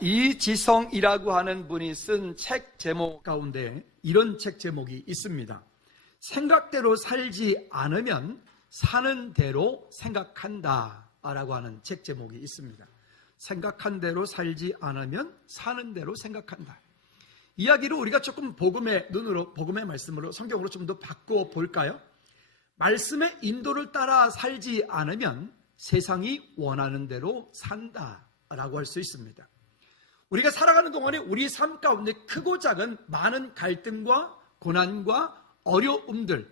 이지성이라고 하는 분이 쓴 책 제목 가운데 이런 책 제목이 있습니다. 생각대로 살지 않으면 사는 대로 생각한다 라고 하는 책 제목이 있습니다. 생각한 대로 살지 않으면 사는 대로 생각한다. 이야기를 우리가 조금 복음의 눈으로, 복음의 말씀으로, 성경으로 좀 더 바꿔 볼까요? 말씀의 인도를 따라 살지 않으면 세상이 원하는 대로 산다 라고 할 수 있습니다. 우리가 살아가는 동안에 우리 삶 가운데 크고 작은 많은 갈등과 고난과 어려움들,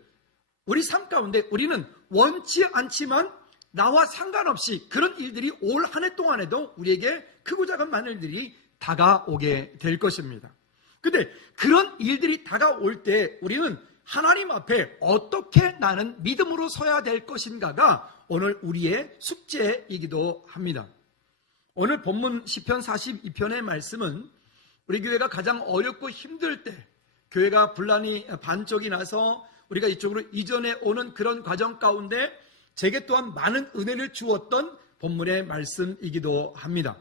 우리 삶 가운데 우리는 원치 않지만 나와 상관없이 그런 일들이 올 한 해 동안에도 우리에게 크고 작은 많은 일들이 다가오게 될 것입니다. 근데 그런 일들이 다가올 때 우리는 하나님 앞에 어떻게 나는 믿음으로 서야 될 것인가가 오늘 우리의 숙제이기도 합니다. 오늘 본문 시편 42편의 말씀은 우리 교회가 가장 어렵고 힘들 때, 교회가 분란이 반쪽이 나서 우리가 이쪽으로 이전해 오는 그런 과정 가운데 제게 또한 많은 은혜를 주었던 본문의 말씀이기도 합니다.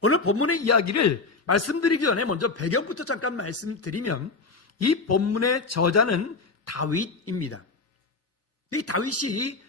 오늘 본문의 이야기를 말씀드리기 전에 먼저 배경부터 잠깐 말씀드리면, 이 본문의 저자는 다윗입니다. 이 다윗이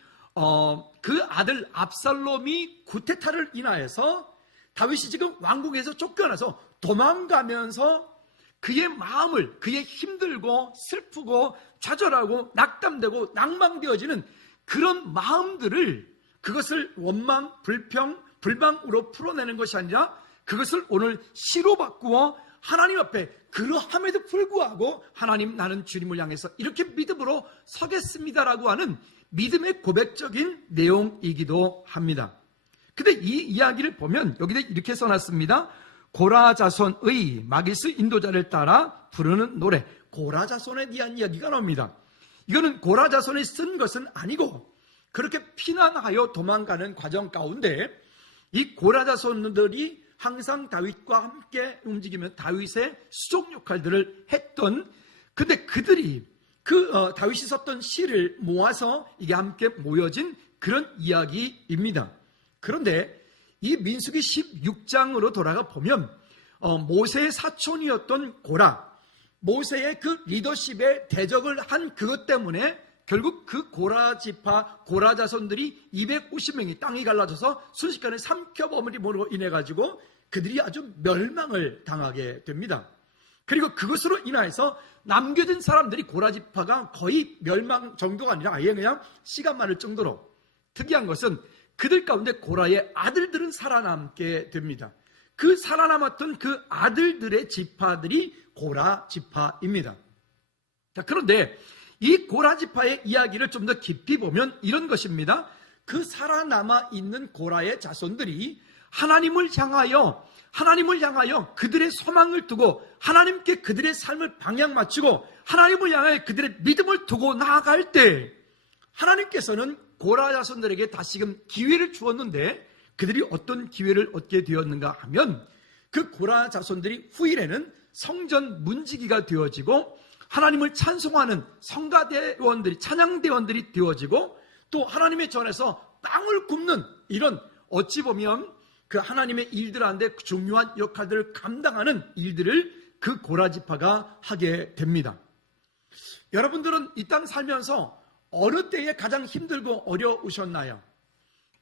그 아들 압살롬이 구테타를 인하여서 다윗이 지금 왕궁에서 쫓겨나서 도망가면서 그의 마음을, 그의 힘들고 슬프고 좌절하고 낙담되고 낭망되어지는 그런 마음들을, 그것을 원망, 불평, 불만으로 풀어내는 것이 아니라 그것을 오늘 시로 바꾸어 하나님 앞에, 그러함에도 불구하고 하나님, 나는 주님을 향해서 이렇게 믿음으로 서겠습니다라고 하는 믿음의 고백적인 내용이기도 합니다. 근데 이 이야기를 보면 여기다 이렇게 써놨습니다. 고라자손의 마기스 인도자를 따라 부르는 노래, 고라자손에 대한 이야기가 나옵니다. 이거는 고라자손이 쓴 것은 아니고 그렇게 피난하여 도망가는 과정 가운데 이 고라자손들이 항상 다윗과 함께 움직이면 다윗의 수족 역할들을 했던, 근데 그들이 다윗이 썼던 시를 모아서 이게 함께 모여진 그런 이야기입니다. 그런데 이 민수기 16장으로 돌아가 보면 모세의 사촌이었던 고라, 모세의 그 리더십에 대적을 한 그것 때문에 결국 그 고라 지파, 고라 자손들이 250명이 땅이 갈라져서 순식간에 삼켜버림으로 인해 가지고 그들이 아주 멸망을 당하게 됩니다. 그리고 그것으로 인하여서 남겨진 사람들이, 고라 지파가 거의 멸망 정도가 아니라 아예 그냥 씨가 마를 정도로, 특이한 것은 그들 가운데 고라의 아들들은 살아남게 됩니다. 그 살아남았던 그 아들들의 지파들이 고라 지파입니다. 자, 그런데 이 고라 지파의 이야기를 좀 더 깊이 보면 이런 것입니다. 그 살아남아 있는 고라의 자손들이 하나님을 향하여 그들의 소망을 두고 하나님께 그들의 삶을 방향 맞추고 하나님을 향하여 그들의 믿음을 두고 나아갈 때 하나님께서는 고라 자손들에게 다시금 기회를 주었는데, 그들이 어떤 기회를 얻게 되었는가 하면 그 고라 자손들이 후일에는 성전 문지기가 되어지고 하나님을 찬송하는 성가대원들이, 찬양대원들이 되어지고 또 하나님의 전에서 빵을 굽는 이런, 어찌 보면 그 하나님의 일들 안에 중요한 역할들을 감당하는 일들을 그 고라 지파가 하게 됩니다. 여러분들은 이 땅 살면서 어느 때에 가장 힘들고 어려우셨나요?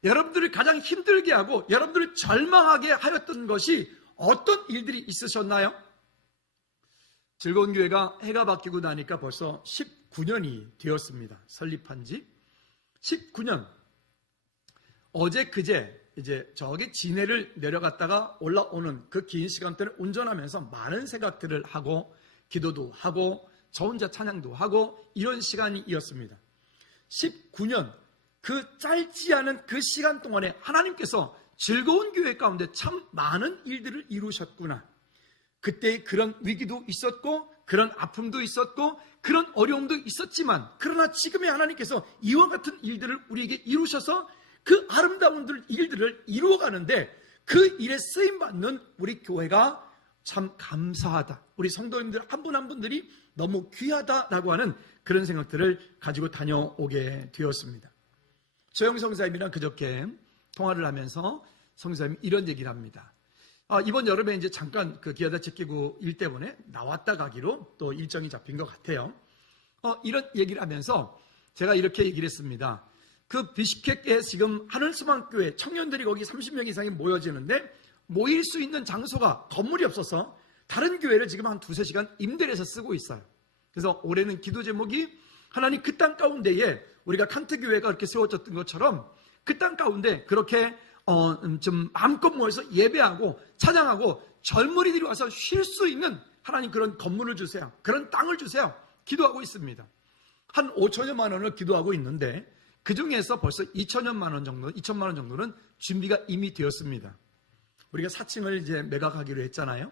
여러분들을 가장 힘들게 하고 여러분들을 절망하게 하였던 것이 어떤 일들이 있으셨나요? 즐거운 교회가 해가 바뀌고 나니까 벌써 19년이 되었습니다. 설립한 지 19년. 어제 그제 이제 저기 진해를 내려갔다가 올라오는 그 긴 시간 동안 운전하면서 많은 생각들을 하고 기도도 하고 저 혼자 찬양도 하고 이런 시간이었습니다. 19년, 그 짧지 않은 그 시간 동안에 하나님께서 즐거운 교회 가운데 참 많은 일들을 이루셨구나. 그때 그런 위기도 있었고 그런 아픔도 있었고 그런 어려움도 있었지만, 그러나 지금의 하나님께서 이와 같은 일들을 우리에게 이루셔서 그 아름다운 일들을 이루어가는데 그 일에 쓰임받는 우리 교회가 참 감사하다. 우리 성도님들 한 분 한 분들이 너무 귀하다라고 하는 그런 생각들을 가지고 다녀오게 되었습니다. 조영 성사님이랑 그저께 통화를 하면서 성사님이 이런 얘기를 합니다. 이번 여름에 이제 잠깐 그 기아다 제끼고 일 때문에 나왔다 가기로 또 일정이 잡힌 것 같아요. 이런 얘기를 하면서 제가 이렇게 얘기를 했습니다. 그 비시케크에 지금 하늘소망교회 청년들이 거기 30명 이상이 모여지는데 모일 수 있는 장소가 건물이 없어서 다른 교회를 지금 한 2-3시간 임대를 해서 쓰고 있어요. 그래서 올해는 기도 제목이 하나님 그 땅 가운데에 우리가 칸트 교회가 그렇게 세워졌던 것처럼 그 땅 가운데 그렇게 좀 마음껏 모여서 예배하고 찬양하고 젊은이들이 와서 쉴 수 있는 하나님 그런 건물을 주세요. 그런 땅을 주세요. 기도하고 있습니다. 한 5천여만 원을 기도하고 있는데 그 중에서 벌써 2천만 원 정도는 준비가 이미 되었습니다. 우리가 4층을 이제 매각하기로 했잖아요.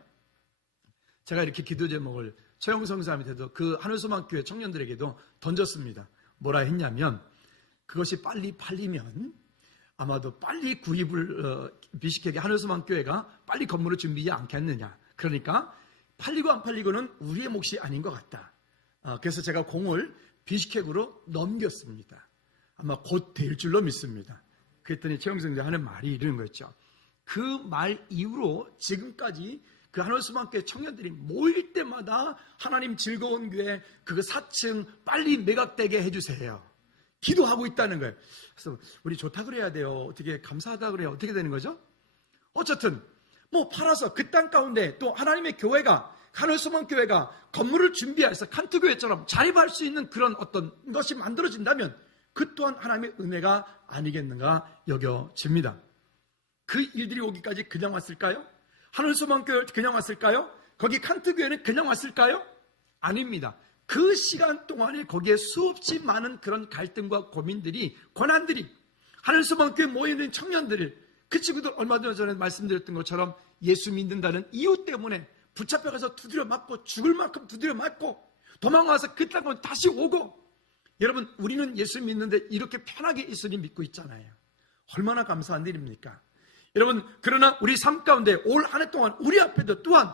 제가 이렇게 기도 제목을 최영성 사람한테도 그 하늘소망교회 청년들에게도 던졌습니다. 뭐라 했냐면 그것이 빨리 팔리면 아마도 빨리 구입을 비시케크 하늘소망교회가 빨리 건물을 준비하지 않겠느냐. 그러니까 팔리고 안 팔리고는 우리의 몫이 아닌 것 같다. 그래서 제가 공을 비시케크로 넘겼습니다. 아마 곧 될 줄로 믿습니다. 그랬더니 최영성 하는 말이 이런 거였죠. 그 말 이후로 지금까지 그 하늘소망교회 청년들이 모일 때마다 하나님 즐거운 교회 그거 4층 빨리 매각되게 해주세요. 기도하고 있다는 거예요. 그래서 우리 좋다 그래야 돼요. 어떻게 감사하다 그래야 어떻게 되는 거죠? 어쨌든 뭐 팔아서 그 땅 가운데 또 하나님의 교회가 하늘소망교회가 건물을 준비해서 칸트교회처럼 자립할 수 있는 그런 어떤 것이 만들어진다면 그 또한 하나님의 은혜가 아니겠는가 여겨집니다. 그 일들이 오기까지 그냥 왔을까요? 하늘소망교회 그냥 왔을까요? 거기 칸트교회는 그냥 왔을까요? 아닙니다. 그 시간 동안에 거기에 수없이 많은 그런 갈등과 고민들이, 고난들이, 하늘소망교회에 모여있는 청년들을, 그 친구들 얼마 전에 말씀드렸던 것처럼 예수 믿는다는 이유 때문에 붙잡혀가서 두드려 맞고 죽을 만큼 두드려 맞고 도망와서 그 땅으로 다시 오고, 여러분 우리는 예수 믿는데 이렇게 편하게 있으니 믿고 있잖아요. 얼마나 감사한 일입니까? 여러분 그러나 우리 삶 가운데 올 한 해 동안 우리 앞에도 또한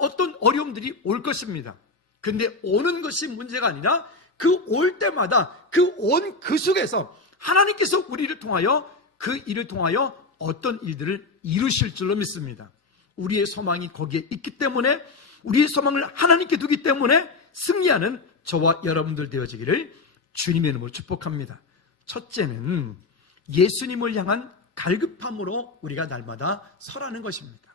어떤 어려움들이 올 것입니다. 근데 오는 것이 문제가 아니라 그 올 때마다 그 속에서 하나님께서 우리를 통하여 그 일을 통하여 어떤 일들을 이루실 줄로 믿습니다. 우리의 소망이 거기에 있기 때문에, 우리의 소망을 하나님께 두기 때문에 승리하는 저와 여러분들 되어지기를 주님의 이름으로 축복합니다. 첫째는 예수님을 향한 갈급함으로 우리가 날마다 설하는 것입니다.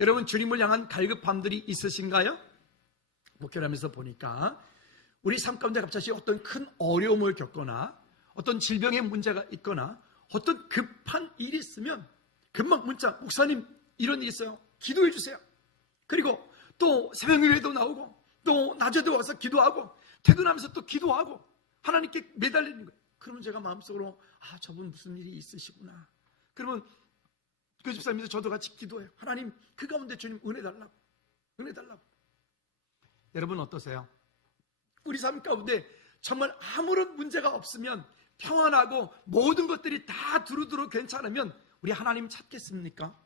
여러분 주님을 향한 갈급함들이 있으신가요? 목회를 하면서 보니까 우리 삶 가운데 갑자기 어떤 큰 어려움을 겪거나 어떤 질병의 문제가 있거나 어떤 급한 일이 있으면 금방 문자, 목사님 이런 일이 있어요, 기도해 주세요. 그리고 또 새벽 예배도 나오고 또 낮에도 와서 기도하고 퇴근하면서 또 기도하고 하나님께 매달리는 거예요. 그러면 제가 마음속으로 저분 무슨 일이 있으시구나. 그러면 그 집사님도 저도 같이 기도해요. 하나님 그 가운데 주님 은혜 달라고. 여러분 어떠세요? 우리 삶 가운데 정말 아무런 문제가 없으면 평안하고 모든 것들이 다 두루두루 괜찮으면 우리 하나님 찾겠습니까?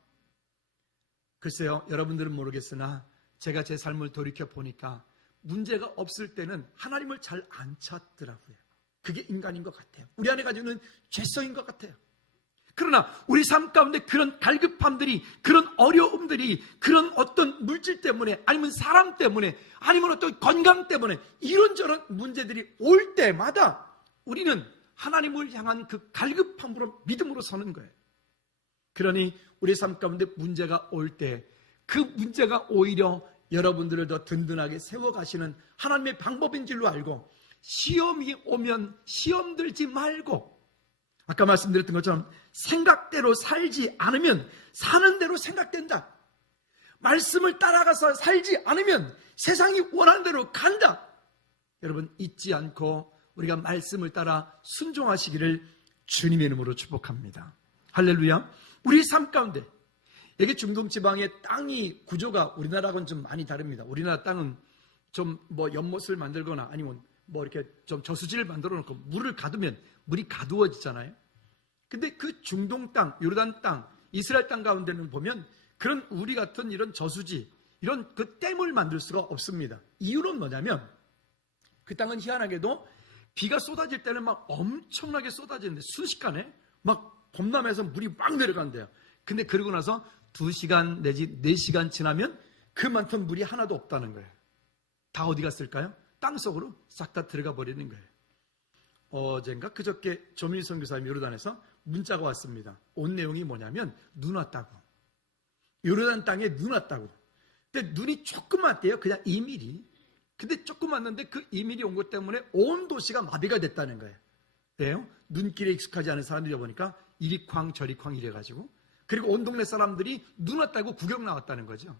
글쎄요, 여러분들은 모르겠으나 제가 제 삶을 돌이켜보니까 문제가 없을 때는 하나님을 잘 안 찾더라고요. 그게 인간인 것 같아요. 우리 안에 가지고 있는 죄성인 것 같아요. 그러나 우리 삶 가운데 그런 갈급함들이, 그런 어려움들이, 그런 어떤 물질 때문에 아니면 사람 때문에 아니면 어떤 건강 때문에 이런저런 문제들이 올 때마다 우리는 하나님을 향한 그 갈급함으로 믿음으로 서는 거예요. 그러니 우리 삶 가운데 문제가 올 때 그 문제가 오히려 여러분들을 더 든든하게 세워가시는 하나님의 방법인 줄로 알고, 시험이 오면 시험 들지 말고, 아까 말씀드렸던 것처럼 생각대로 살지 않으면 사는 대로 생각된다. 말씀을 따라가서 살지 않으면 세상이 원하는 대로 간다. 여러분 잊지 않고 우리가 말씀을 따라 순종하시기를 주님의 이름으로 축복합니다. 할렐루야. 우리 삶 가운데, 여기 중동 지방의 땅이 구조가 우리나라하고는 좀 많이 다릅니다. 우리나라 땅은 좀 연못을 만들거나 아니면 이렇게 좀 저수지를 만들어 놓고 물을 가두면 물이 가두어지잖아요. 근데 그 중동 땅, 요르단 땅, 이스라엘 땅 가운데는 보면 그런 우리 같은 이런 저수지, 이런 그 댐을 만들 수가 없습니다. 이유는 뭐냐면 그 땅은 희한하게도 비가 쏟아질 때는 막 엄청나게 쏟아지는데 순식간에 막 범람해서 물이 막 내려간대요. 근데 그러고 나서 2시간 내지 4시간 지나면 그만큼 물이 하나도 없다는 거예요. 다 어디 갔을까요? 땅속으로 싹 다 들어가 버리는 거예요. 어젠가 그저께 조민희 선교사님 요르단에서 문자가 왔습니다. 온 내용이 뭐냐면 눈 왔다고. 요르단 땅에 눈 왔다고. 근데 눈이 조금 왔대요. 그냥 2mm. 근데 조금 왔는데 그 2mm 온 것 때문에 온 도시가 마비가 됐다는 거예요. 왜요? 눈길에 익숙하지 않은 사람들이 보니까 이리 쾅 저리 쾅 이래가지고, 그리고 온 동네 사람들이 눈 왔다고 구경 나왔다는 거죠.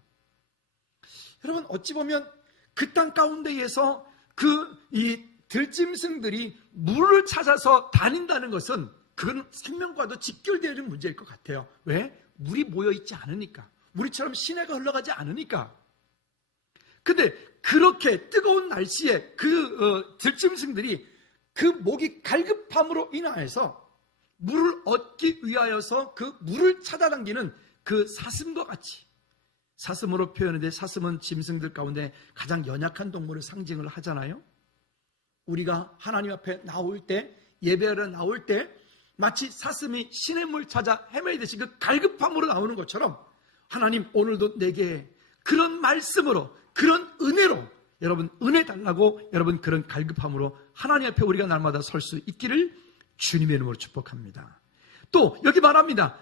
여러분, 어찌 보면 그 땅 가운데에서 이 들짐승들이 물을 찾아서 다닌다는 것은 그건 생명과도 직결되어 있는 문제일 것 같아요. 왜? 물이 모여있지 않으니까. 우리처럼 시내가 흘러가지 않으니까. 근데 그렇게 뜨거운 날씨에 들짐승들이 그 목이 갈급함으로 인하여서 물을 얻기 위하여서 그 물을 찾아당기는 그 사슴과 같이, 사슴으로 표현했는데 사슴은 짐승들 가운데 가장 연약한 동물을 상징을 하잖아요. 우리가 하나님 앞에 나올 때, 예배하러 나올 때 마치 사슴이 시냇물 찾아 헤매듯이 그 갈급함으로 나오는 것처럼 하나님 오늘도 내게 그런 말씀으로, 그런 은혜로, 여러분 은혜 달라고, 여러분 그런 갈급함으로 하나님 앞에 우리가 날마다 설 수 있기를 주님의 이름으로 축복합니다. 또 여기 말합니다.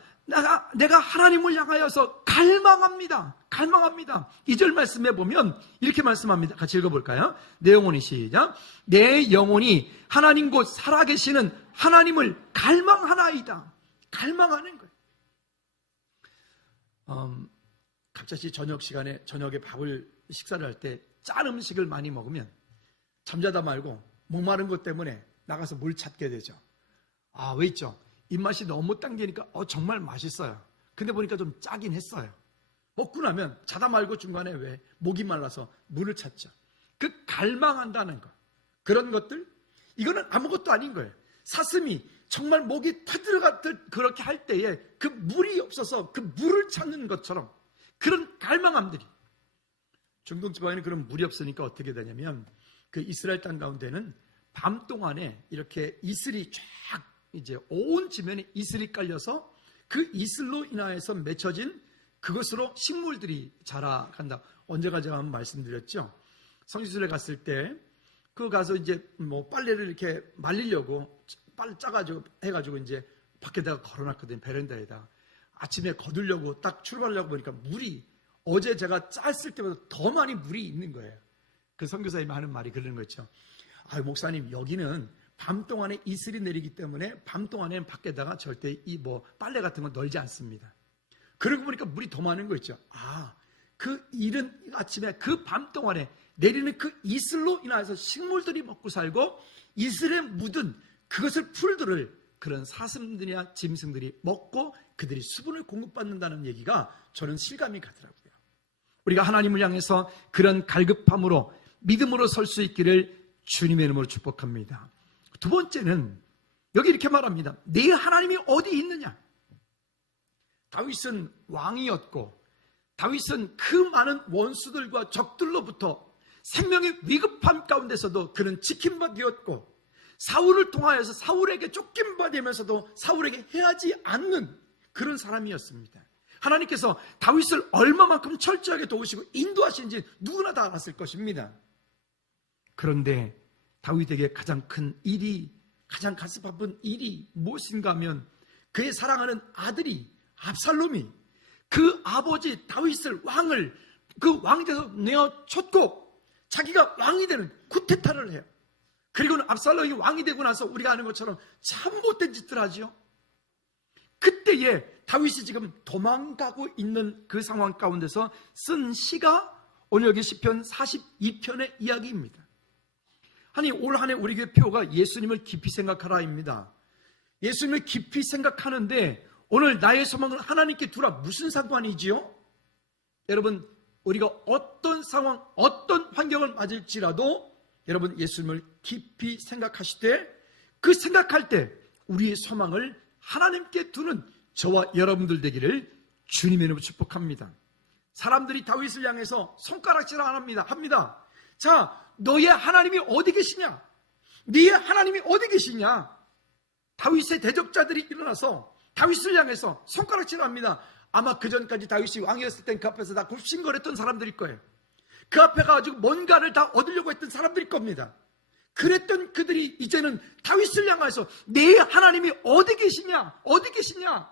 내가 하나님을 향하여서 갈망합니다. 2절 말씀에 보면 이렇게 말씀합니다. 같이 읽어볼까요? 내 영혼이, 시작. 내 영혼이 하나님 곧 살아계시는 하나님을 갈망하나이다. 갈망하는 거예요. 갑자기 저녁 시간에 저녁에 식사를 할 때 짠 음식을 많이 먹으면 잠자다 말고 목마른 것 때문에 나가서 물 찾게 되죠. 왜 있죠? 입맛이 너무 당기니까 정말 맛있어요. 근데 보니까 좀 짜긴 했어요. 먹고 나면 자다 말고 중간에 왜 목이 말라서 물을 찾죠. 그 갈망한다는 것, 그런 것들, 이거는 아무것도 아닌 거예요. 사슴이 정말 목이 타들어갔듯 그렇게 할 때에 그 물이 없어서 그 물을 찾는 것처럼 그런 갈망함들이, 중동 지방에는 그런 물이 없으니까 어떻게 되냐면 그 이스라엘 땅 가운데는 밤 동안에 이렇게 이슬이 쫙 이제 온 지면에 이슬이 깔려서 그 이슬로 인하여서 맺혀진 그것으로 식물들이 자라간다. 언제가 제가 한번 말씀드렸죠. 성지순례 갔을 때 그 가서 이제 뭐 빨래를 이렇게 말리려고 빨리 짜가지고 해가지고 이제 밖에다가 걸어놨거든요. 베란다에다. 아침에 거두려고 딱 출발하려고 보니까 물이, 어제 제가 짰을 때보다 더 많이 물이 있는 거예요. 그 선교사님이 하는 말이 그러는 거죠. 목사님, 여기는 밤 동안에 이슬이 내리기 때문에 밤 동안에는 밖에다가 절대 빨래 같은 거 널지 않습니다. 그러고 보니까 물이 더 많은 거 있죠. 그 이른 아침에 그 밤 동안에 내리는 그 이슬로 인하여서 식물들이 먹고 살고 이슬에 묻은 그것을 풀들을 그런 사슴들이나 짐승들이 먹고 그들이 수분을 공급받는다는 얘기가 저는 실감이 가더라고요. 우리가 하나님을 향해서 그런 갈급함으로 믿음으로 설 수 있기를 주님의 이름으로 축복합니다. 두 번째는 여기 이렇게 말합니다. 네 하나님이 어디 있느냐? 다윗은 왕이었고 다윗은 그 많은 원수들과 적들로부터 생명의 위급함 가운데서도 그는 지킴바 되었고, 사울을 통하여서 사울에게 쫓김바 되면서도 사울에게 해하지 않는 그런 사람이었습니다. 하나님께서 다윗을 얼마만큼 철저하게 도우시고 인도하시는지 누구나 다 알았을 것입니다. 그런데 다윗에게 가장 큰 일이, 가장 가슴 아픈 일이 무엇인가 하면 그의 사랑하는 아들이 압살롬이 그 아버지 다윗을 그 왕에서 내어쳤고 자기가 왕이 되는 쿠데타를 해요. 그리고는 압살롬이 왕이 되고 나서 우리가 아는 것처럼 참 못된 짓들 하지요. 그때에 다윗이 지금 도망가고 있는 그 상황 가운데서 쓴 시가 오늘 여기 시편 42편의 이야기입니다. 아니, 올 한 해 우리 교회 표가 예수님을 깊이 생각하라입니다. 예수님을 깊이 생각하는데 오늘 나의 소망을 하나님께 두라, 무슨 상관이지요? 여러분, 우리가 어떤 상황, 어떤 환경을 맞을지라도 여러분 예수님을 깊이 생각하시되 그 생각할 때 우리의 소망을 하나님께 두는 저와 여러분들 되기를 주님의 이름으로 축복합니다. 사람들이 다윗을 향해서 손가락질 안 합니다. 자, 너의 하나님이 어디 계시냐? 네의 하나님이 어디 계시냐? 다윗의 대적자들이 일어나서 다윗을 향해서 손가락질 합니다. 아마 그 전까지 다윗이 왕이었을 땐 그 앞에서 다 굽신거렸던 사람들일 거예요. 그 앞에 가가지고 뭔가를 다 얻으려고 했던 사람들일 겁니다. 그랬던 그들이 이제는 다윗을 향해서 내 하나님이 어디 계시냐? 어디 계시냐?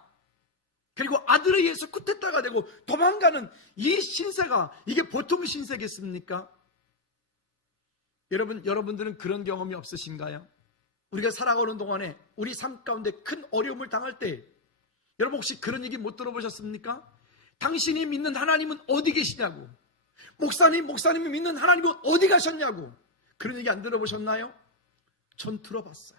그리고 아들에 의해서 쿠데타가 되고 도망가는 이 신세가 이게 보통 신세겠습니까? 여러분들은 그런 경험이 없으신가요? 우리가 살아가는 동안에 우리 삶 가운데 큰 어려움을 당할 때 여러분 혹시 그런 얘기 못 들어보셨습니까? 당신이 믿는 하나님은 어디 계시냐고, 목사님이 믿는 하나님은 어디 가셨냐고, 그런 얘기 안 들어보셨나요? 전 들어봤어요.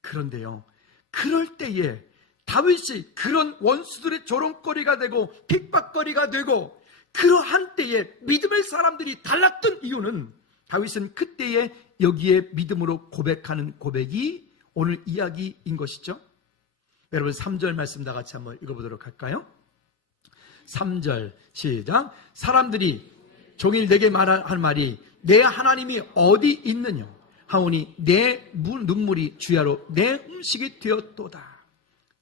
그런데요, 그럴 때에 다윗이 그런 원수들의 조롱거리가 되고 핍박거리가 되고 그러한 때에 믿음의 사람들이 달랐던 이유는 다윗은 그때에 여기에 믿음으로 고백하는 고백이 오늘 이야기인 것이죠. 여러분 3절 말씀 다 같이 한번 읽어보도록 할까요? 3절 시작. 사람들이 종일 내게 말한 말이 내 하나님이 어디 있느냐 하오니 내 눈물이 주야로 내 음식이 되었도다.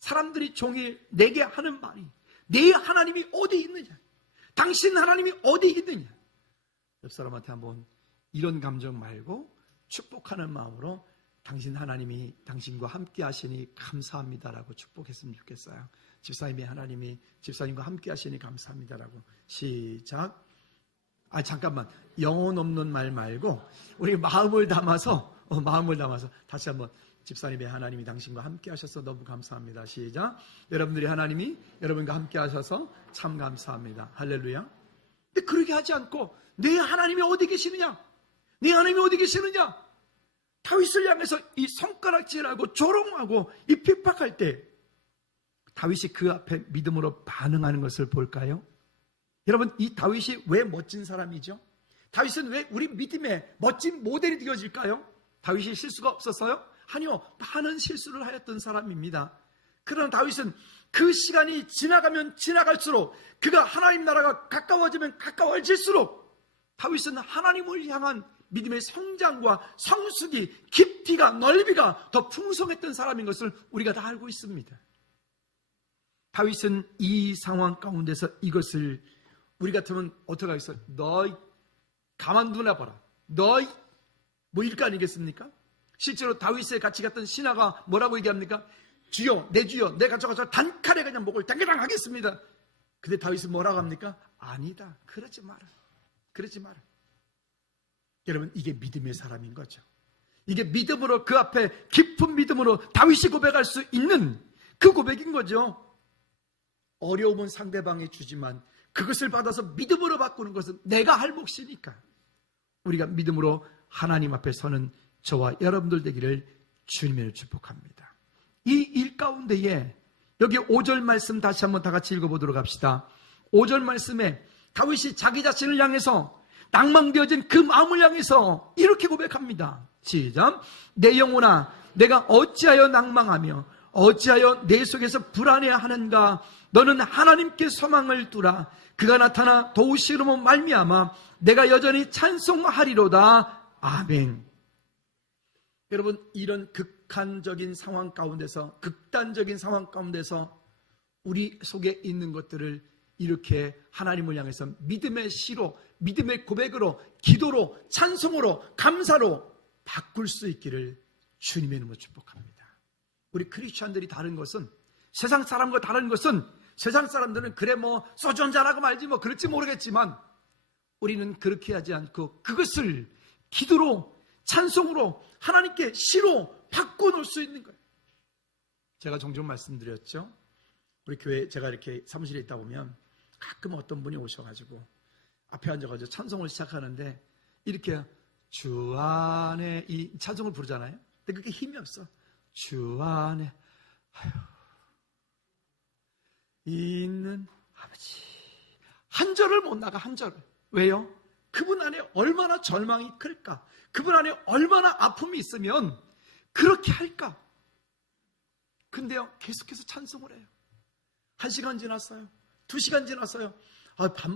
사람들이 종일 내게 하는 말이 내 하나님이 어디 있느냐, 당신 하나님이 어디 있느냐. 옆 사람한테 한번 이런 감정 말고 축복하는 마음으로 당신 하나님이 당신과 함께 하시니 감사합니다라고 축복했으면 좋겠어요. 집사님이 하나님이 집사님과 함께 하시니 감사합니다라고. 시작. 잠깐만, 영혼 없는 말 말고 우리 마음을 담아서 다시 한번 집사님의 하나님이 당신과 함께 하셔서 너무 감사합니다. 시작. 여러분들이 하나님이 여러분과 함께 하셔서 참 감사합니다. 할렐루야. 근데 그렇게 하지 않고 내 하나님이 어디 계시느냐, 내 하나님이 어디 계시느냐, 다윗을 향해서 이 손가락질하고 조롱하고 이 핍박할 때 다윗이 그 앞에 믿음으로 반응하는 것을 볼까요? 여러분, 이 다윗이 왜 멋진 사람이죠? 다윗은 왜 우리 믿음의 멋진 모델이 되어질까요? 다윗이 실수가 없었어요? 아니요, 많은 실수를 하였던 사람입니다. 그러나 다윗은 그 시간이 지나가면 지나갈수록, 그가 하나님 나라가 가까워지면 가까워질수록 다윗은 하나님을 향한 믿음의 성장과 성숙이, 깊이가, 넓이가 더 풍성했던 사람인 것을 우리가 다 알고 있습니다. 다윗은 이 상황 가운데서 이것을 우리 같으면 어떻게 하겠어요? 너희 가만두나 봐라, 너희 뭐 이럴 거 아니겠습니까? 실제로 다윗에 같이 갔던 신하가 뭐라고 얘기합니까? 주여, 내 주여, 내 가져가서 단칼에 그냥 목을 당겨당 하겠습니다. 근데 다윗은 뭐라고 합니까? 아니다, 그러지 마라, 그러지 마라. 여러분, 이게 믿음의 사람인 거죠. 이게 믿음으로, 그 앞에 깊은 믿음으로 다윗이 고백할 수 있는 그 고백인 거죠. 어려움은 상대방이 주지만 그것을 받아서 믿음으로 바꾸는 것은 내가 할 몫이니까 우리가 믿음으로 하나님 앞에 서는 저와 여러분들 되기를 주님을 축복합니다. 이 일 가운데에 여기 5절 말씀 다시 한번 다 같이 읽어보도록 합시다. 5절 말씀에 다윗이 자기 자신을 향해서, 낭망되어진 그 마음을 향해서 이렇게 고백합니다. 시작. 내 영혼아, 내가 어찌하여 낭망하며 어찌하여 내 속에서 불안해하는가. 너는 하나님께 소망을 두라. 그가 나타나 도우시므로 말미암아 내가 여전히 찬송하리로다. 아멘. 여러분, 이런 극단적인 상황 가운데서 우리 속에 있는 것들을 이렇게 하나님을 향해서 믿음의 시로, 믿음의 고백으로, 기도로, 찬송으로, 감사로 바꿀 수 있기를 주님의 이름으로 축복합니다. 우리 크리스찬들이 다른 것은, 세상 사람과 다른 것은, 세상 사람들은 그래 뭐 소주 한잔하고 말지 뭐 그럴지 모르겠지만 우리는 그렇게 하지 않고 그것을 기도로, 찬송으로, 하나님께 시로 바꿔놓을 수 있는 거예요. 제가 종종 말씀드렸죠. 우리 교회 제가 이렇게 사무실에 있다 보면 가끔 어떤 분이 오셔가지고 앞에 앉아가지고 찬송을 시작하는데 이렇게 주 안에, 이 찬송을 부르잖아요. 근데 그게 힘이 없어. 주 안에 있는 아버지, 한 절을 못 나가, 한 절을. 왜요? 그분 안에 얼마나 절망이 클까, 그분 안에 얼마나 아픔이 있으면 그렇게 할까. 근데요, 계속해서 찬송을 해요. 1시간 지났어요, 2시간 지났어요.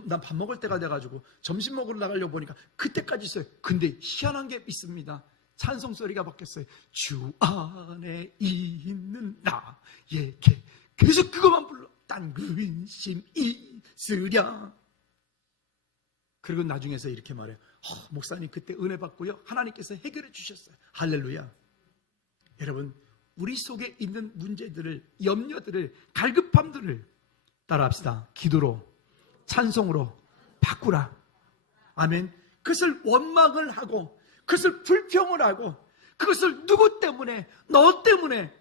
난 밥 먹을 때가 돼가지고 점심 먹으러 나가려고 보니까 그때까지 있어요. 근데 희한한 게 있습니다. 찬송 소리가 바뀌었어요. 주 안에 있는 나에게. 계속 그것만 불러. 딴 근심 있으랴. 그리고 나중에서 이렇게 말해요. 목사님 그때 은혜 받고요, 하나님께서 해결해 주셨어요. 할렐루야. 여러분, 우리 속에 있는 문제들을, 염려들을, 갈급함들을 따라합시다. 기도로, 찬송으로 바꾸라. 아멘. 그것을 원망을 하고, 그것을 불평을 하고, 그것을 누구 때문에, 너 때문에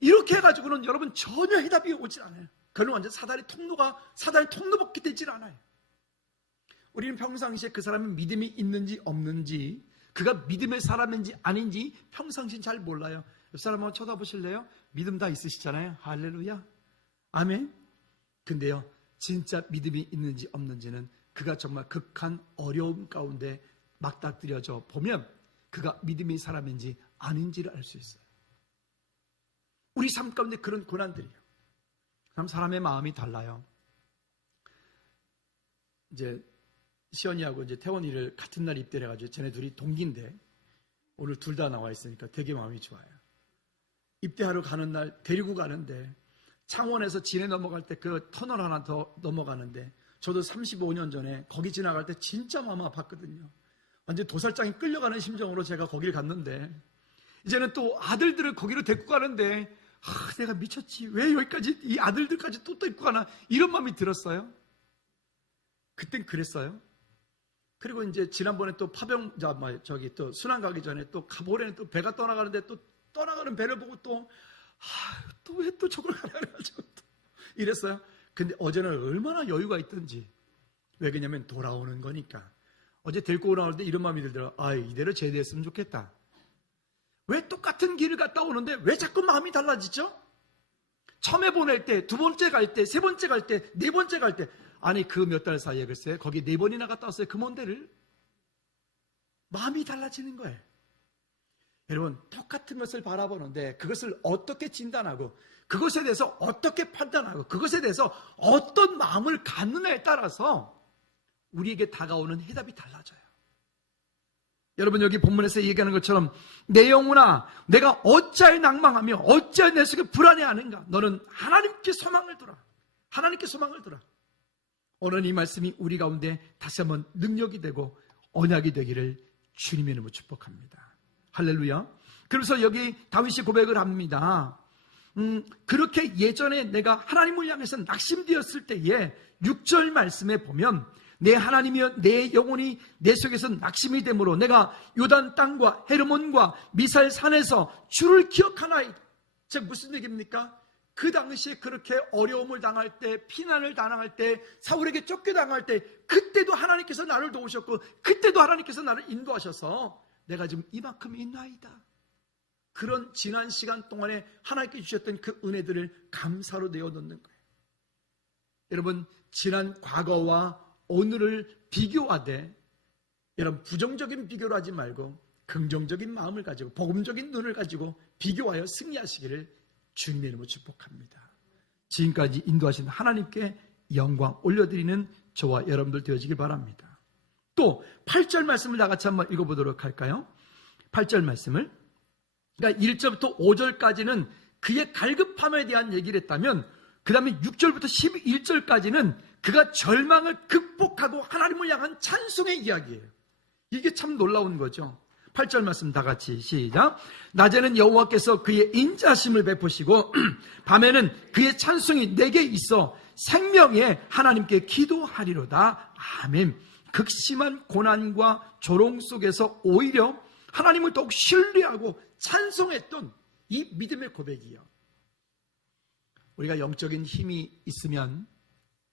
이렇게 해가지고는 여러분 전혀 해답이 오질 않아요. 그건 완전 사단의 통로밖에 되질 않아요. 우리는 평상시에 그 사람이 믿음이 있는지 없는지, 그가 믿음의 사람인지 아닌지 평상시엔 잘 몰라요. 옆 사람 한번 쳐다보실래요? 믿음 다 있으시잖아요. 할렐루야. 아멘. 근데요, 진짜 믿음이 있는지 없는지는 그가 정말 극한 어려움 가운데 맞닥뜨려져 보면 그가 믿음의 사람인지 아닌지를 알 수 있어요. 우리 삶 가운데 그런 고난들이에요. 그럼 사람의 마음이 달라요. 이제 시연이하고 이제 태원이를 같은 날 입대를 해가지고 쟤네 둘이 동기인데 오늘 둘 다 나와 있으니까 되게 마음이 좋아요. 입대하러 가는 날 데리고 가는데 창원에서 진해 넘어갈 때 그 터널 하나 더 넘어가는데 저도 35년 전에 거기 지나갈 때 진짜 마음 아팠거든요. 완전 도살장이 끌려가는 심정으로 제가 거기를 갔는데 이제는 또 아들들을 거기로 데리고 가는데 내가 미쳤지. 왜 여기까지 이 아들들까지 또 데리고 가나 이런 마음이 들었어요. 그땐 그랬어요. 그리고 이제 지난번에 또 또 순안 가기 전에 또 가보려는 또 배가 떠나가는데 또 떠나가는 배를 보고 또 왜 또 저걸 가라 그래가지고 또 이랬어요. 근데 어제는 얼마나 여유가 있던지. 왜 그러냐면 돌아오는 거니까. 어제 데리고 나올 때 이런 마음이 들더라고요. 이대로 제대했으면 좋겠다. 왜 똑같은 길을 갔다 오는데 왜 자꾸 마음이 달라지죠? 처음에 보낼 때, 두 번째 갈 때, 세 번째 갈 때, 네 번째 갈 때, 아니 그 몇 달 사이에 글쎄 거기 4번이나 갔다 왔어요. 그 먼 데를. 마음이 달라지는 거예요. 여러분, 똑같은 것을 바라보는데 그것을 어떻게 진단하고 그것에 대해서 어떻게 판단하고 그것에 대해서 어떤 마음을 갖느냐에 따라서 우리에게 다가오는 해답이 달라져요. 여러분, 여기 본문에서 얘기하는 것처럼 내 영혼아 내가 어찌하여 낭망하며 어찌하여 내 속에 불안해하는가. 너는 하나님께 소망을 두라. 하나님께 소망을 두라. 오늘 이 말씀이 우리 가운데 다시 한번 능력이 되고 언약이 되기를 주님의 이름으로 축복합니다. 할렐루야. 그래서 여기 다윗이 고백을 합니다. 그렇게 예전에 내가 하나님을 향해서 낙심되었을 때에 6절 말씀에 보면 내 하나님이여 내 영혼이 내 속에서 낙심이 되므로 내가 요단 땅과 헤르몬과 미살 산에서 주를 기억하나이다. 즉 무슨 얘기입니까? 그 당시에 그렇게 어려움을 당할 때, 피난을 당할 때, 사울에게 쫓겨당할 때 그때도 하나님께서 나를 도우셨고 그때도 하나님께서 나를 인도하셔서 내가 지금 이만큼 있나이다. 그런 지난 시간 동안에 하나님께 주셨던 그 은혜들을 감사로 내어놓는 거예요. 여러분, 지난 과거와 오늘을 비교하되 여러분 부정적인 비교를 하지 말고 긍정적인 마음을 가지고 복음적인 눈을 가지고 비교하여 승리하시기를 주님의 이름으로 축복합니다. 지금까지 인도하신 하나님께 영광 올려드리는 저와 여러분들 되어지길 바랍니다. 또 8절 말씀을 다 같이 한번 읽어보도록 할까요? 8절 말씀을, 그러니까 1절부터 5절까지는 그의 갈급함에 대한 얘기를 했다면 그 다음에 6절부터 11절까지는 그가 절망을 극복하고 하나님을 향한 찬송의 이야기예요. 이게 참 놀라운 거죠. 8절 말씀 다 같이 시작. 낮에는 여호와께서 그의 인자심을 베푸시고 밤에는 그의 찬송이 내게 있어 생명의 하나님께 기도하리로다. 아멘. 극심한 고난과 조롱 속에서 오히려 하나님을 더욱 신뢰하고 찬송했던 이 믿음의 고백이요. 우리가 영적인 힘이 있으면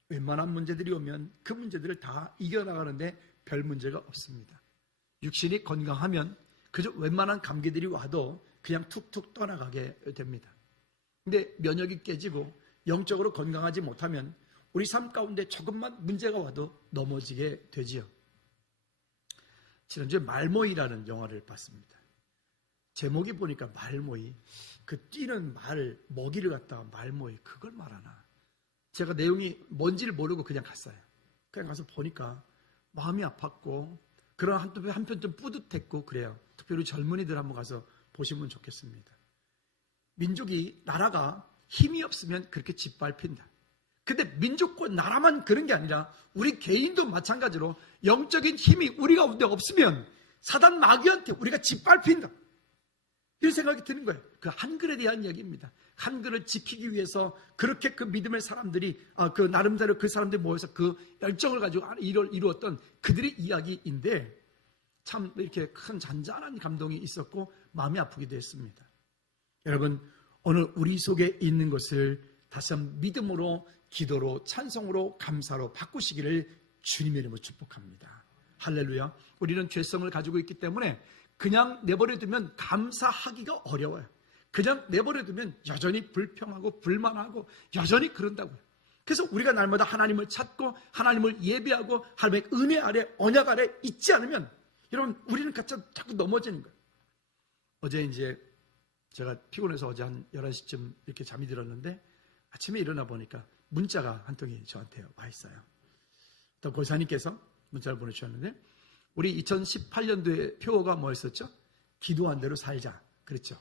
웬만한 문제들이 오면 그 문제들을 다 이겨나가는데 별 문제가 없습니다. 육신이 건강하면 그저 웬만한 감기들이 와도 그냥 툭툭 떠나가게 됩니다. 근데 면역이 깨지고 영적으로 건강하지 못하면 우리 삶 가운데 조금만 문제가 와도 넘어지게 되지요. 지난주에 말모이라는 영화를 봤습니다. 제목이 보니까 말모이, 그 뛰는 말, 먹이를 갖다가 말모이, 그걸 말하나. 제가 내용이 뭔지를 모르고 그냥 갔어요. 그냥 가서 보니까 마음이 아팠고 그런 한편 좀 뿌듯했고 그래요. 특별히 젊은이들 한번 가서 보시면 좋겠습니다. 민족이, 나라가 힘이 없으면 그렇게 짓밟힌다. 근데 민족과 나라만 그런 게 아니라 우리 개인도 마찬가지로 영적인 힘이 우리 가운데 없으면 사단 마귀한테 우리가 짓밟힌다, 이런 생각이 드는 거예요. 그 한글에 대한 이야기입니다. 한글을 지키기 위해서 그렇게 그 믿음의 사람들이 그 나름대로 그 사람들이 모여서 그 열정을 가지고 이루었던 그들의 이야기인데, 참 이렇게 큰 잔잔한 감동이 있었고 마음이 아프기도 했습니다. 여러분, 오늘 우리 속에 있는 것을 다시 한번 믿음으로, 기도로, 찬송으로, 감사로 바꾸시기를 주님의 이름으로 축복합니다. 할렐루야. 우리는 죄성을 가지고 있기 때문에 그냥 내버려두면 감사하기가 어려워요. 그냥 내버려두면 여전히 불평하고 불만하고 여전히 그런다고요. 그래서 우리가 날마다 하나님을 찾고 하나님을 예배하고 하나님의 은혜 아래, 언약 아래 있지 않으면 여러분, 우리는 자꾸 넘어지는 거예요. 어제 이제 제가 피곤해서 어제 한 11시쯤 이렇게 잠이 들었는데 아침에 일어나 보니까 문자가 한 통이 저한테 와 있어요. 또 고사님께서 문자를 보내주셨는데, 우리 2018년도에 표어가 뭐였었죠? 기도한 대로 살자. 그렇죠.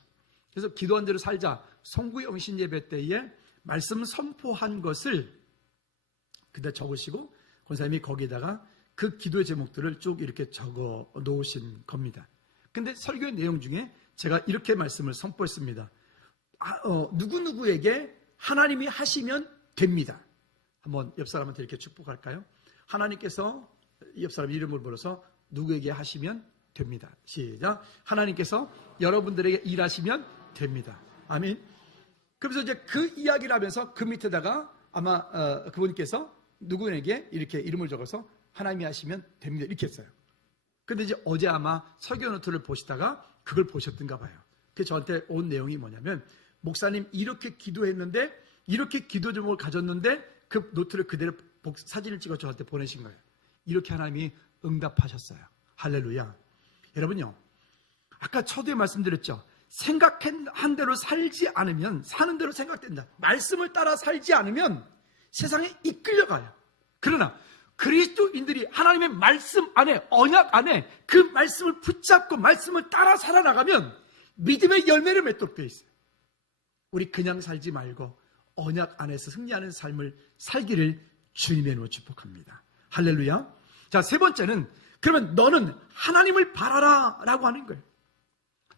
그래서 기도한 대로 살자, 송구영신 예배 때에 말씀 선포한 것을 그때 적으시고 권사님이 거기에다가 그 기도의 제목들을 쭉 이렇게 적어 놓으신 겁니다. 근데 설교의 내용 중에 제가 이렇게 말씀을 선포했습니다. 누구누구에게 하나님이 하시면 됩니다. 한번 옆 사람한테 이렇게 축복할까요? 하나님께서 옆 사람 이름을 불러서 누구에게 하시면 됩니다. 시작. 하나님께서 여러분들에게 일하시면 됩니다. 아멘. 그래서 이제 그 이야기를 하면서 그 밑에다가 아마 그분께서 누구에게 이렇게 이름을 적어서 하나님이 하시면 됩니다, 이렇게 했어요. 근데 이제 어제 아마 설교 노트를 보시다가 그걸 보셨던가 봐요. 그래서 저한테 온 내용이 뭐냐면, 목사님 이렇게 기도했는데, 이렇게 기도 제목을 가졌는데 그 노트를 그대로 사진을 찍어 저한테 보내신 거예요. 이렇게 하나님이 응답하셨어요. 할렐루야. 여러분요, 아까 초두에 말씀드렸죠. 생각한 대로 살지 않으면 사는 대로 생각된다. 말씀을 따라 살지 않으면 세상에 이끌려가요. 그러나 그리스도인들이 하나님의 말씀 안에, 언약 안에 그 말씀을 붙잡고 말씀을 따라 살아나가면 믿음의 열매를 맺도록 되어 있어요. 우리 그냥 살지 말고 언약 안에서 승리하는 삶을 살기를 주님의 이름으로 축복합니다. 할렐루야. 자, 세 번째는, 그러면 너는 하나님을 바라라 라고 하는 거예요.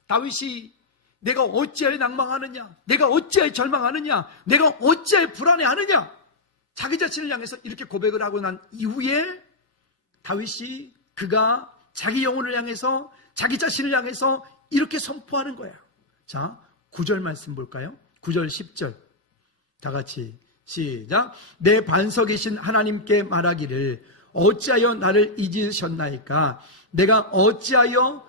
다윗이 내가 어찌하여 낭망하느냐, 내가 어찌하여 절망하느냐, 내가 어찌하여 불안해하느냐, 자기 자신을 향해서 이렇게 고백을 하고 난 이후에 다윗이 그가 자기 영혼을 향해서, 자기 자신을 향해서 이렇게 선포하는 거예요. 자, 9절 말씀 볼까요? 9절 10절 다 같이 시작. 내 반석이신 하나님께 말하기를 어찌하여 나를 잊으셨나이까? 내가 어찌하여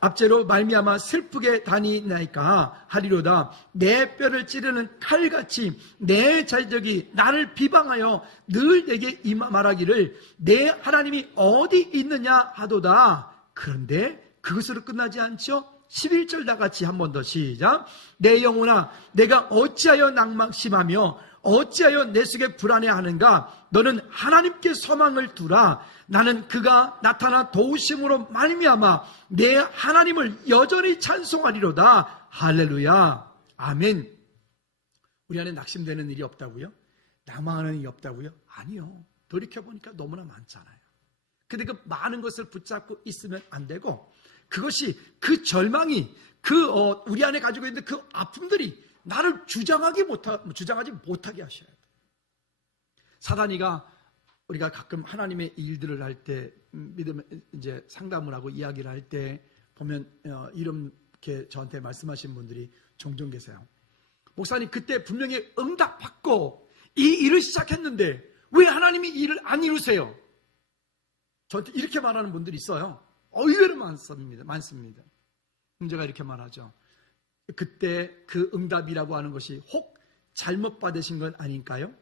압제로 말미암아 슬프게 다니나이까 하리로다. 내 뼈를 찌르는 칼같이 내 자적이 나를 비방하여 늘 내게 말하기를 내 하나님이 어디 있느냐 하도다. 그런데 그것으로 끝나지 않죠? 11절 다 같이 한 번 더 시작. 내 영혼아, 내가 어찌하여 낭망심하며 어찌하여 내 속에 불안해하는가? 너는 하나님께 소망을 두라. 나는 그가 나타나 도우심으로 말미암아 내 하나님을 여전히 찬송하리로다. 할렐루야. 아멘. 우리 안에 낙심되는 일이 없다고요? 낭망하는 일이 없다고요? 아니요. 돌이켜보니까 너무나 많잖아요. 근데 그 많은 것을 붙잡고 있으면 안 되고, 그것이, 그 절망이, 우리 안에 가지고 있는 그 아픔들이 나를 주장하지 못하게 하셔야 돼요. 사단이가 우리가 가끔 하나님의 일들을 할 때, 믿음 이제 상담을 하고 이야기를 할 때 보면 이렇게 저한테 말씀하신 분들이 종종 계세요. 목사님, 그때 분명히 응답받고 이 일을 시작했는데 왜 하나님이 이 일을 안 이루세요? 저한테 이렇게 말하는 분들이 있어요. 의외로 많습니다. 제가 이렇게 말하죠. 그때 그 응답이라고 하는 것이 혹 잘못 받으신 건 아닐까요?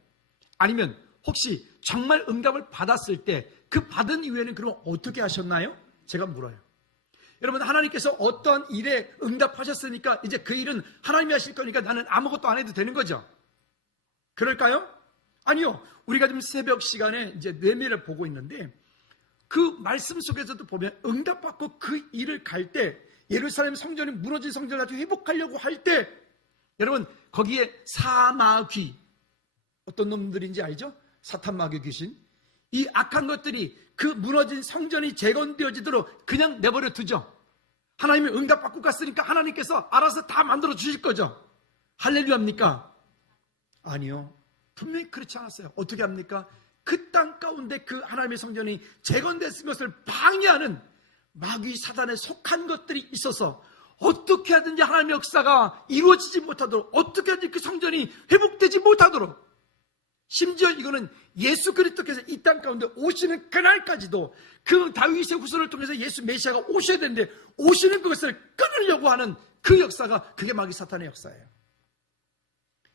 아니면 혹시 정말 응답을 받았을 때 그 받은 이후에는 그럼 어떻게 하셨나요? 제가 물어요. 여러분, 하나님께서 어떤 일에 응답하셨으니까 이제 그 일은 하나님이 하실 거니까 나는 아무것도 안 해도 되는 거죠. 그럴까요? 아니요. 우리가 지금 새벽 시간에 이제 뇌미를 보고 있는데 그 말씀 속에서도 보면 응답받고 그 일을 갈 때, 예루살렘 성전이 무너진 성전을 아주 회복하려고 할 때, 여러분 거기에 사마귀, 어떤 놈들인지 알죠? 사탄 마귀 귀신. 이 악한 것들이 그 무너진 성전이 재건되어지도록 그냥 내버려 두죠. 하나님이 응답받고 갔으니까 하나님께서 알아서 다 만들어 주실 거죠. 할렐루야입니까? 아니요. 분명히 그렇지 않았어요. 어떻게 합니까? 그 땅 가운데 그 하나님의 성전이 재건됐은 것을 방해하는 마귀 사단에 속한 것들이 있어서 어떻게 하든지 하나님의 역사가 이루어지지 못하도록, 어떻게 하든지 그 성전이 회복되지 못하도록, 심지어 이거는 예수 그리스도께서 이 땅 가운데 오시는 그날까지도 그 다윗의 후손을 통해서 예수 메시아가 오셔야 되는데 오시는 그것을 끊으려고 하는 그 역사가, 그게 마귀 사탄의 역사예요.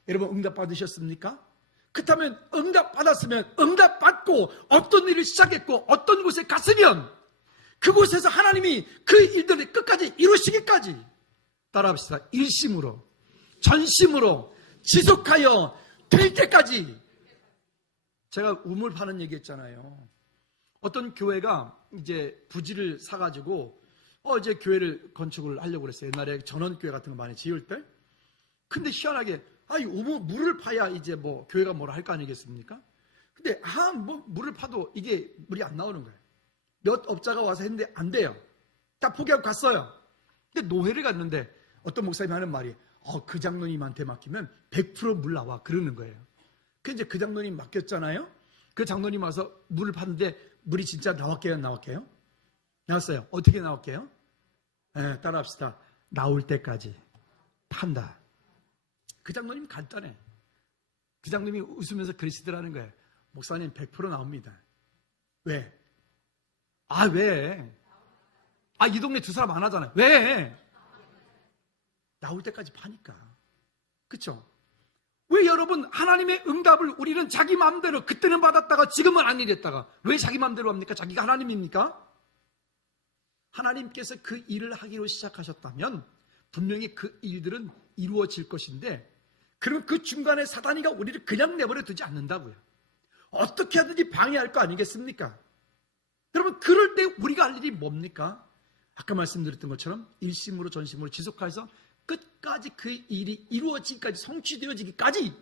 여러분, 응답 받으셨습니까? 그렇다면 응답 받았으면 응답 받고 어떤 일을 시작했고 어떤 곳에 갔으면 그곳에서 하나님이 그 일들을 끝까지 이루시기까지, 따라합시다, 일심으로 전심으로 지속하여 될 때까지. 제가 우물 파는 얘기 했잖아요. 어떤 교회가 이제 부지를 사가지고 이제 교회를 건축을 하려고 그랬어요. 옛날에 전원교회 같은 거 많이 지을 때. 근데 희한하게 물을 파야 이제 뭐 교회가 뭐라 할 거 아니겠습니까? 근데 물을 파도 이게 물이 안 나오는 거예요. 몇 업자가 와서 했는데 안 돼요. 다 포기하고 갔어요. 근데 노회를 갔는데 어떤 목사님이 하는 말이, 그 장로님한테 맡기면 100% 물 나와, 그러는 거예요. 그 이제 그 장로님 맡겼잖아요. 그 장로님 와서 물을 팠는데 물이 진짜 나왔게요, 안 나왔게요? 나왔어요. 어떻게 나왔게요? 네, 따라합시다. 나올 때까지 판다. 그 장로님 간단해. 그 장로님이 웃으면서 그러시더라는 거예요. 목사님 100% 나옵니다. 왜? 왜? 이 동네 두 사람 안 하잖아요. 왜? 나올 때까지 파니까. 그쵸? 왜 여러분, 하나님의 응답을 우리는 자기 마음대로 그때는 받았다가 지금은 안 이랬다가 왜 자기 마음대로 합니까? 자기가 하나님입니까? 하나님께서 그 일을 하기로 시작하셨다면 분명히 그 일들은 이루어질 것인데, 그러면 그 중간에 사단이가 우리를 그냥 내버려 두지 않는다고요. 어떻게 하든지 방해할 거 아니겠습니까? 여러분, 그럴 때 우리가 할 일이 뭡니까? 아까 말씀드렸던 것처럼 일심으로 전심으로 지속해서 끝까지 그 일이 이루어지기까지, 성취되어지기까지,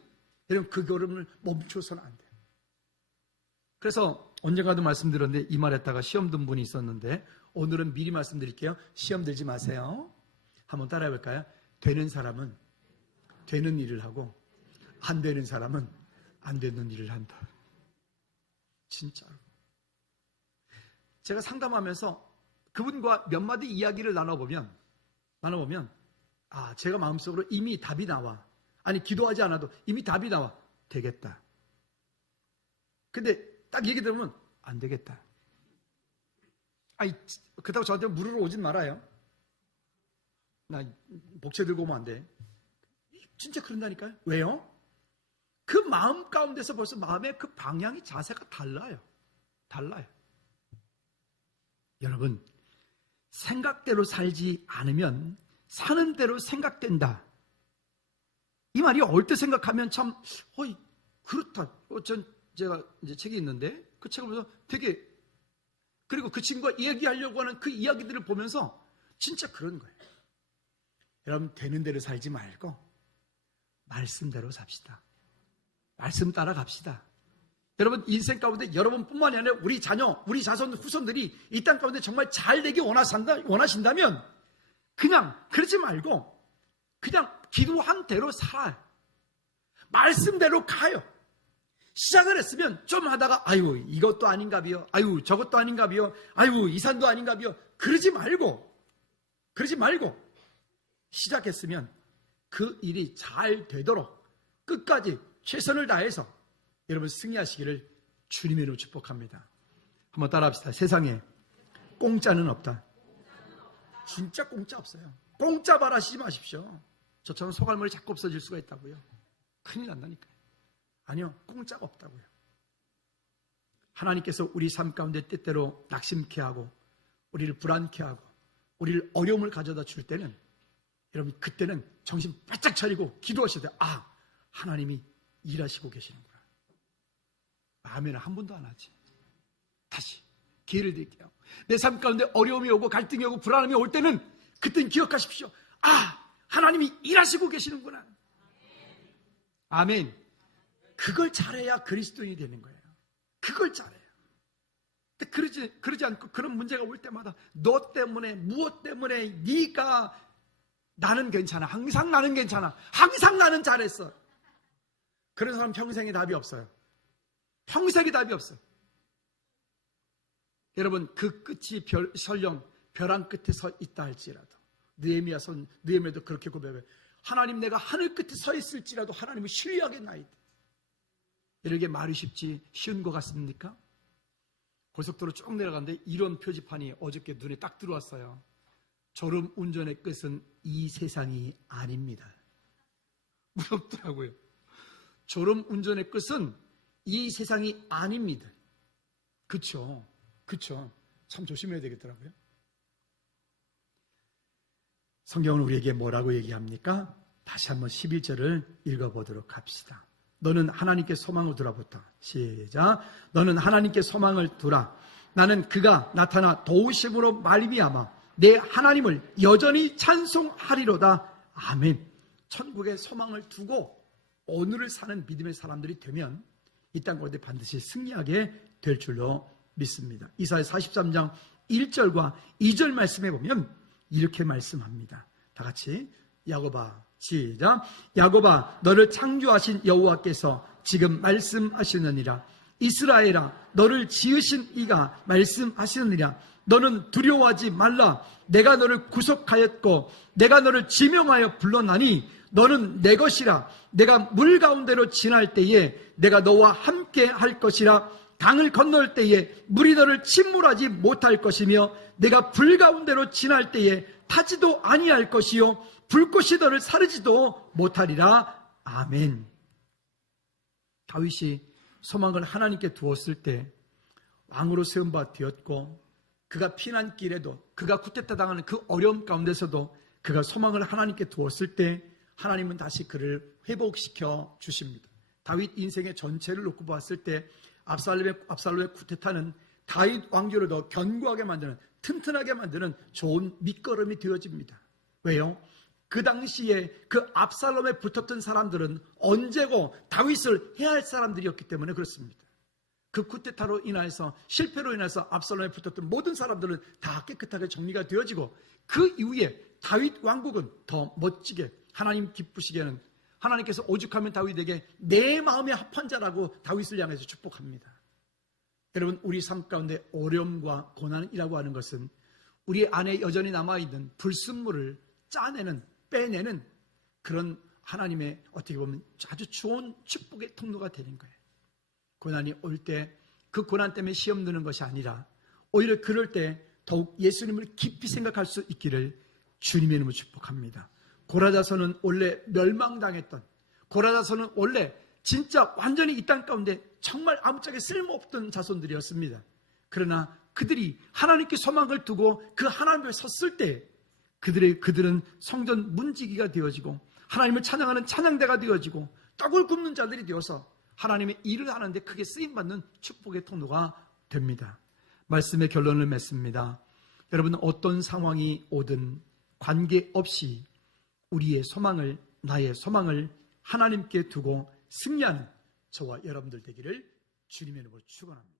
여러분 그 걸음을 멈춰서는 안 돼요. 그래서 언젠가도 말씀드렸는데 이 말했다가 시험 든 분이 있었는데, 오늘은 미리 말씀드릴게요. 시험 들지 마세요. 한번 따라해 볼까요? 되는 사람은 되는 일을 하고 안 되는 사람은 안 되는 일을 한다. 진짜로. 제가 상담하면서 그분과 몇 마디 이야기를 나눠보면 제가 마음속으로 이미 답이 나와. 아니, 기도하지 않아도 이미 답이 나와. 되겠다. 근데 딱 얘기 들으면 안 되겠다. 그렇다고 저한테 물으러 오진 말아요. 나 복채 들고 오면 안 돼. 진짜 그런다니까요. 왜요? 그 마음 가운데서 벌써 마음의 그 방향이, 자세가 달라요. 여러분, 생각대로 살지 않으면 사는 대로 생각된다. 이 말이 얼핏 생각하면 참 그렇다. 제가 이제 책이 있는데 그 책을 보면서 되게, 그리고 그 친구가 이야기하려고 하는 그 이야기들을 보면서 진짜 그런 거예요. 여러분, 되는 대로 살지 말고 말씀대로 삽시다. 말씀 따라갑시다. 여러분, 인생 가운데 여러분뿐만이 아니라 우리 자녀, 우리 자손, 후손들이 이 땅 가운데 정말 잘 되기 원하신다면 그냥 그러지 말고 그냥 기도한 대로 살아요. 말씀대로 가요. 시작을 했으면 좀 하다가 이것도 아닌가비요, 저것도 아닌가비요, 이 산도 아닌가비요, 그러지 말고 시작했으면 그 일이 잘 되도록 끝까지 최선을 다해서 여러분 승리하시기를 주님의 이름으로 축복합니다. 한번 따라합시다. 세상에 공짜는 없다. 진짜 공짜 없어요. 공짜 바라시지 마십시오. 저처럼 소갈머리 자꾸 없어질 수가 있다고요. 큰일 난다니까요. 아니요, 공짜가 없다고요. 하나님께서 우리 삶 가운데 때때로 낙심케 하고 우리를 불안케 하고 우리를 어려움을 가져다 줄 때는, 여러분 그때는 정신 바짝 차리고 기도하셔야 돼요. 하나님이 일하시고 계시는구나. 마음에는 한 번도 안 하지. 다시 기회를 드릴게요. 내 삶 가운데 어려움이 오고 갈등이 오고 불안함이 올 때는 그때는 기억하십시오. 하나님이 일하시고 계시는구나. 아멘. 그걸 잘해야 그리스도인이 되는 거예요. 그걸 잘해요. 근데 그러지 않고 그런 문제가 올 때마다 너 때문에, 무엇 때문에, 네가, 나는 괜찮아, 항상 나는 괜찮아, 항상 나는 잘했어. 그런 사람 평생에 답이 없어요. 평생에 답이 없어요. 여러분, 그 끝이 설령 벼랑 끝에 서 있다 할지라도, 느헤미야도 그렇게 고백해요. 하나님, 내가 하늘 끝에 서 있을지라도 하나님을 신뢰하겠나이다. 이렇게 말이 쉬운 것 같습니까? 고속도로 쭉 내려가는데 이런 표지판이 어저께 눈에 딱 들어왔어요. 졸음 운전의 끝은 이 세상이 아닙니다. 무섭더라고요. 졸음 운전의 끝은 이 세상이 아닙니다. 그쵸? 참 조심해야 되겠더라고요. 성경은 우리에게 뭐라고 얘기합니까? 다시 한번 11절을 읽어보도록 합시다. 너는 하나님께 소망을 두라부터. 시작. 너는 하나님께 소망을 두라. 나는 그가 나타나 도우심으로 말미암아 내 하나님을 여전히 찬송하리로다. 아멘. 천국에 소망을 두고 오늘을 사는 믿음의 사람들이 되면 이 땅 가운데 반드시 승리하게 될 줄로 믿습니다. 이사야 43장 1절과 2절 말씀해 보면 이렇게 말씀합니다. 다 같이 야곱아, 시작. 야곱아, 너를 창조하신 여호와께서 지금 말씀하시느니라. 이스라엘아, 너를 지으신 이가 말씀하시느니라. 너는 두려워하지 말라. 내가 너를 구속하였고 내가 너를 지명하여 불렀나니 너는 내 것이라. 내가 물 가운데로 지날 때에 내가 너와 함께 할 것이라. 강을 건널 때에 물이 너를 침몰하지 못할 것이며 내가 불 가운데로 지날 때에 타지도 아니할 것이요 불꽃이 너를 사르지도 못하리라. 아멘. 다윗이 소망을 하나님께 두었을 때 왕으로 세움바 되었고, 그가 피난길에도, 그가 쿠데타 당하는 그 어려움 가운데서도 그가 소망을 하나님께 두었을 때 하나님은 다시 그를 회복시켜 주십니다. 다윗 인생의 전체를 놓고 봤을 때 압살롬의 쿠데타는 다윗 왕조를 더 견고하게 만드는, 튼튼하게 만드는 좋은 밑거름이 되어집니다. 왜요? 그 당시에 그 압살롬에 붙었던 사람들은 언제고 다윗을 해할 사람들이었기 때문에 그렇습니다. 그 쿠데타로 인해서, 실패로 인해서 압살롬에 붙었던 모든 사람들은 다 깨끗하게 정리가 되어지고, 그 이후에 다윗 왕국은 더 멋지게 하나님 기쁘시게 하는, 하나님께서 오죽하면 다윗에게 내 마음에 합한 자라고 다윗을 향해서 축복합니다. 여러분, 우리 삶 가운데 어려움과 고난이라고 하는 것은 우리 안에 여전히 남아있는 불순물을 짜내는, 빼내는 그런 하나님의 어떻게 보면 아주 좋은 축복의 통로가 되는 거예요. 고난이 올 때 그 고난 때문에 시험 드는 것이 아니라 오히려 그럴 때 더욱 예수님을 깊이 생각할 수 있기를 주님의 이름으로 축복합니다. 고라자손은 원래 멸망당했던, 고라자손은 원래 진짜 완전히 이 땅 가운데 정말 아무짝에 쓸모없던 자손들이었습니다. 그러나 그들이 하나님께 소망을 두고 그 하나님 앞에 섰을 때 그들은 성전 문지기가 되어지고 하나님을 찬양하는 찬양대가 되어지고 떡을 굽는 자들이 되어서 하나님의 일을 하는데 크게 쓰임받는 축복의 통로가 됩니다. 말씀의 결론을 맺습니다. 여러분, 어떤 상황이 오든 관계없이 우리의 소망을, 나의 소망을 하나님께 두고 승리하는 저와 여러분들 되기를 주님의 이름으로 축원합니다.